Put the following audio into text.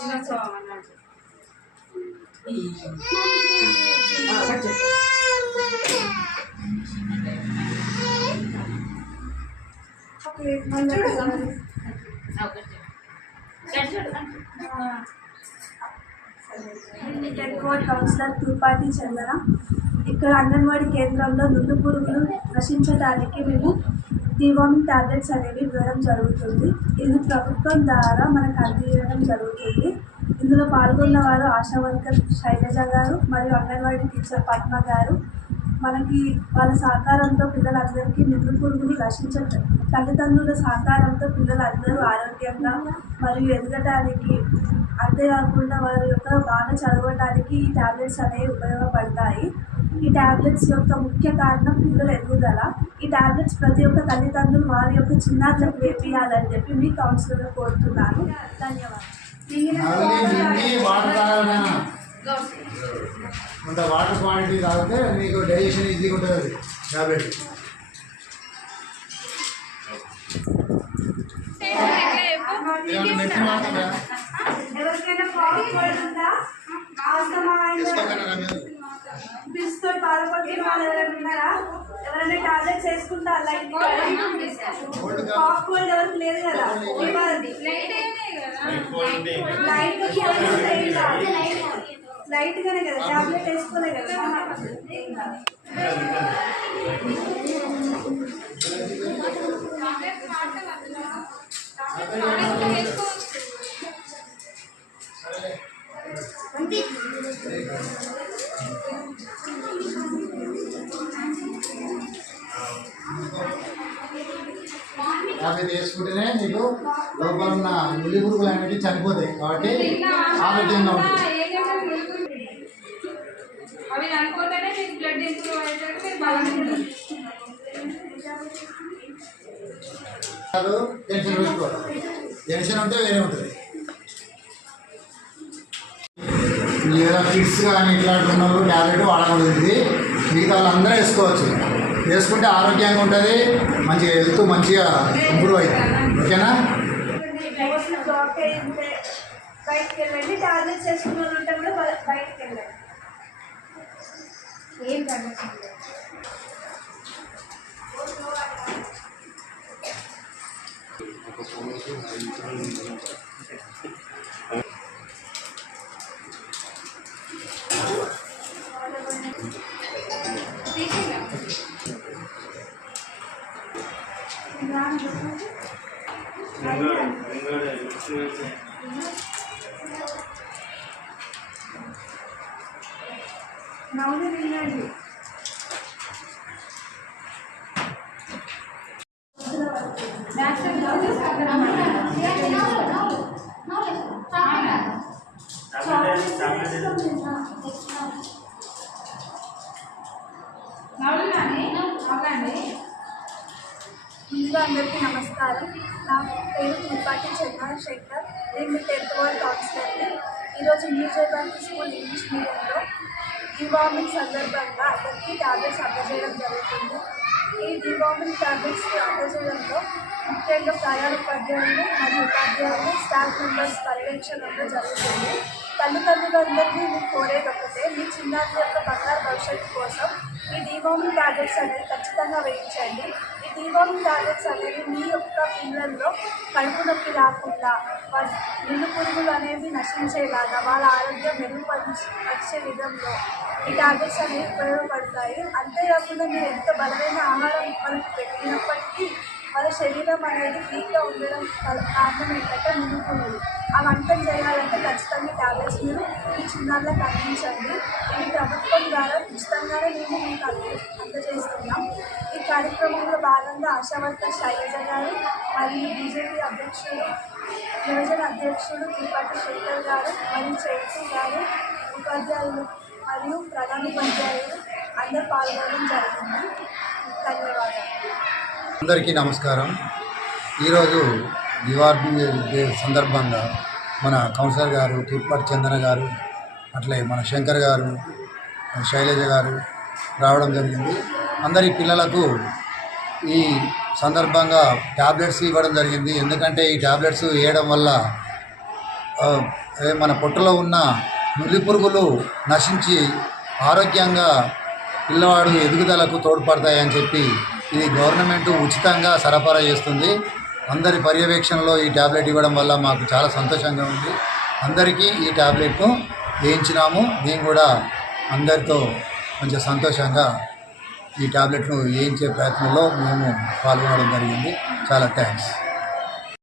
దినోత్సవం అన్నట్టు. కౌన్సిలర్ తూపాటి చందన. ఇక్కడ అంగన్వాడీ కేంద్రంలో నుండు పురుగులు నశించడానికి మేము డివార్మింగ్ టాబ్లెట్స్ అనేవి ఇవ్వడం జరుగుతుంది. ఇది ప్రభుత్వం ద్వారా మనకు అందించడం జరుగుతుంది. ఇందులో పాల్గొన్న వారు ఆశా వర్కర్ శైలజ గారు మరియు అంగన్వాడీ టీచర్ పద్మ గారు. మనకి వాళ్ళ సహకారంతో పిల్లలందరికీ నుండు పురుగులు నశించడం, తల్లిదండ్రుల సహకారంతో పిల్లలందరూ ఆరోగ్యంగా మరియు ఎదగటానికి, అంతేకాకుండా వారి యొక్క బాగా చదవటానికి ఈ ట్యాబ్లెట్స్ అనేవి ఉపయోగపడతాయి. ఈ ట్యాబ్లెట్స్ యొక్క ముఖ్య కారణం పిల్లల ఎదుగుదల. ఈ ట్యాబ్లెట్స్ ప్రతి ఒక్క తల్లిదండ్రులు వారి యొక్క చిన్నారులకు వేపియాలని చెప్పి మీ కౌన్సిలర్ కోరుతున్నాను. ధన్యవాదాలు. వాటర్ క్వాంటిటీ తాగితే మీకు డైజెషన్ ఈజీగా ఉంటుంది ట్యాబ్లెట్. ఎవరికైనా పిలుస్తూ బాధపడుతున్న వాళ్ళు ఎవరైనా ఉన్నారా? ఎవరైనా టాబ్లెట్స్ వేసుకుంటారా? లైట్ కాఫ్ కోల్డ్ ఎవరికి లేదు కదా? లైట్ గానే కదా టాబ్లెట్ వేసుకోలే కదా. అవి వేసుకుంటేనే మీకు లోపల ఉన్న నులి పురుగులు అనేవి చనిపోతాయి కాబట్టి ఆరోగ్యంగా ఉంటుంది. అవి అనుకోతేనే మీకు బ్లడ్ ఇంప్రూవ్ అవుతుంది, మీరు బలంగా ఉంటుంది. టెన్షన్ పెట్టుకోవాలి. టెన్షన్ ఉంటే వేరే ఉంటుంది. లేదా కిడ్స్ కానీ ఇట్లాంటి ఉన్న వాళ్ళు ట్యాబ్లెట్ వాడకూడదు. మిగతా వాళ్ళందరూ వేసుకోవచ్చు. వేసుకుంటే ఆరోగ్యంగా ఉంటుంది, మంచిగా హెల్త్ మంచిగా ఇంప్రూవ్ అవుతుంది. ఓకేనా? బయటకు వెళ్ళండి. టాబ్లెట్స్ వేసుకున్న వాళ్ళు ఉంటే కూడా బయటకు వెళ్ళండి. ఏం కండిషన్ లేదు. నవ్వు వినండి. ముందుగా అందరికీ నమస్కారం. నా పేరు తూపాటి చంద్రశేఖర్. నేను 10th వార్డ్ కౌన్సిలర్ని. ఈరోజు న్యూ జయభారతి స్కూల్ ఇంగ్లీష్ మీడియంలో డివార్మింగ్ సందర్భంగా అందరికీ ట్యాబ్లెట్స్ అందజేయడం జరుగుతుంది. ఈ డివార్మింగ్ ట్యాబ్లెట్స్ అందజేయడంలో ముఖ్యంగా ప్రధానోపాధ్యాయులు మరియు ఉపాధ్యాయులు, స్టాఫ్ మెంబర్స్ పర్యవేక్షణలో జరుగుతుంది. తల్లిదండ్రులందరినీ మీరు కోరేది ఒకటే, మీ చిన్నారుల యొక్క బంగారు భవిష్యత్తు కోసం ఈ డివార్మింగ్ ట్యాబ్లెట్స్ అనేవి ఖచ్చితంగా వేయించండి. ఈ డివార్మింగ్ ట్యాబ్లెట్స్ అనేవి మీ యొక్క పిల్లల్లో కడుపు నొప్పి రాకుండా, నిన్ను పురుగులు అనేవి నశించేలాగా, వాళ్ళ ఆరోగ్యం మెరుగుపరిచే విధంలో ఈ ట్యాబ్లెట్స్ అనేవి ఉపయోగపడతాయి. అంతేకాకుండా మీరు ఎంత బలమైన ఆహారం వాళ్ళకి పెట్టినప్పటికీ వాళ్ళ శరీరం అనేది వీక్గా ఉండడం కారణం ఏంటంటే నిన్ను పురుగులు. ఆ వంటలు చేయాలంటే ఖచ్చితంగా ట్యాబ్లెట్స్ మీరు మీ చిన్నారులకు అందించండి. ఇది ప్రభుత్వం ద్వారా ఉచితంగానే మేము మీకు అందజేస్తున్నాం. ఈ కార్యక్రమంలో భాగంగా ఆశా వర్కర్ శైలజ గారు మరియు బీజేపీ అధ్యక్షుడు, యువజన అధ్యక్షుడు తిరుపతి శేఖర్ గారు మరియు చైతు గారు, ఉపాధ్యాయులు మరియు ప్రధానోపాధ్యాయులు అందరూ పాల్గొనడం జరిగింది. ధన్యవాదాలు. అందరికీ నమస్కారం. ఈరోజు డివార్మింగ్ డే సందర్భంగా మన కౌన్సిలర్ గారు తూర్పాటి చందన గారు, అట్లే మన శంకర్ గారు, శైలజ గారు రావడం జరిగింది. అందరి పిల్లలకు ఈ సందర్భంగా ట్యాబ్లెట్స్ ఇవ్వడం జరిగింది. ఎందుకంటే ఈ ట్యాబ్లెట్స్ వేయడం వల్ల మన పొట్టలో ఉన్న నులి పురుగులు నశించి ఆరోగ్యంగా పిల్లవాడు ఎదుగుదలకు తోడ్పడతాయని చెప్పి ఇది గవర్నమెంట్ ఉచితంగా సరఫరా చేస్తుంది. అందరి పర్యవేక్షణలో ఈ ట్యాబ్లెట్ ఇవ్వడం వల్ల మాకు చాలా సంతోషంగా ఉంది. అందరికీ ఈ ట్యాబ్లెట్ను వేయించినాము. మేము కూడా అందరితో కొంచెం సంతోషంగా ఈ ట్యాబ్లెట్ను వేయించే ప్రయత్నంలో మేము పాల్గొనడం జరిగింది. చాలా థ్యాంక్స్.